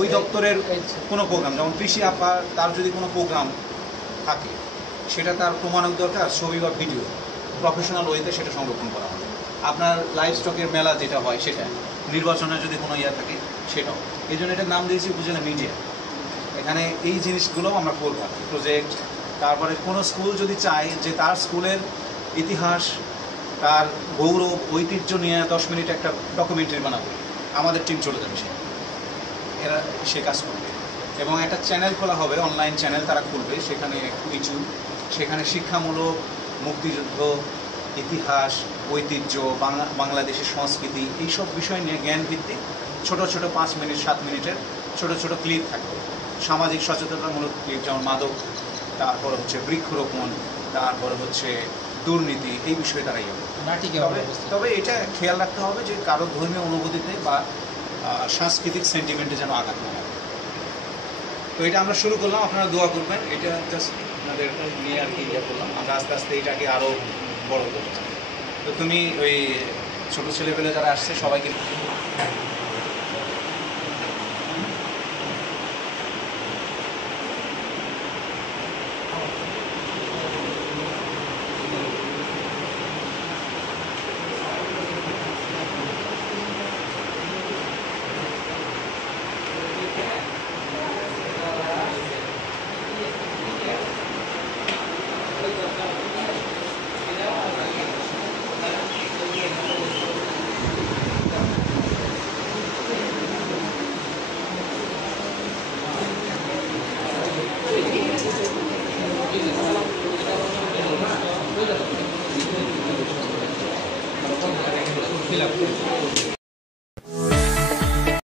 ওই দপ্তরের কোনো প্রোগ্রাম, যেমন কৃষি আপা তার যদি কোনো প্রোগ্রাম থাকে সেটা তার প্রমাণক দরকার, ছবি বা ভিডিও প্রফেশনাল ওয়েতে সেটা সংরক্ষণ করা হবে। আপনার লাইভ স্টকের মেলা যেটা হয় সেটা, নির্বাচনের যদি কোনো ইয়া থাকে সেটাও। এই জন্য এটার নাম দিয়েছি উপজেলা মিডিয়া। এখানে এই জিনিসগুলোও আমরা করব, প্রজেক্ট। তারপরে কোনো স্কুল যদি চায় যে তার স্কুলের ইতিহাস, তার গৌরব, ঐতিহ্য নিয়ে 10 মিনিট একটা ডকুমেন্টারি বানাবে, আমাদের টিম চলে যাবে এরা সে কাজ করবে। এবং একটা চ্যানেল খোলা হবে, অনলাইন চ্যানেল তারা খুলবে, সেখানে কিছু সেখানে শিক্ষামূলক, মুক্তিযুদ্ধ, ইতিহাস, ঐতিহ্য, বাংলাদেশের সংস্কৃতি, এইসব বিষয় নিয়ে জ্ঞানভিত্তিক ছোট ছোট 5 মিনিট 7 মিনিটের ছোট ছোট ক্লিপ থাকবে। সামাজিক সচেতনতামূলক ক্লিপ, যেমন মাদক, তারপরে হচ্ছে বৃক্ষরোপণ, তারপরে হচ্ছে দুর্নীতি, এই বিষয়ে তারা ইয়ে। তবে এটা খেয়াল রাখতে হবে যে কারো ধর্মীয় অনুভূতিতে বা সাংস্কৃতিক সেন্টিমেন্টে যেন আঘাত না হয়। তো এটা আমরা শুরু করলাম, আপনারা দোয়া করবেন। এটা জাস্ট আপনাদের নিয়ে আর কি ইয়ে করলাম। আমরা আস্তে আস্তে এটাকে আরও বড় করব। তো তুমি ওই ছোটো ছেলেপেলে যারা আসছে সবাইকে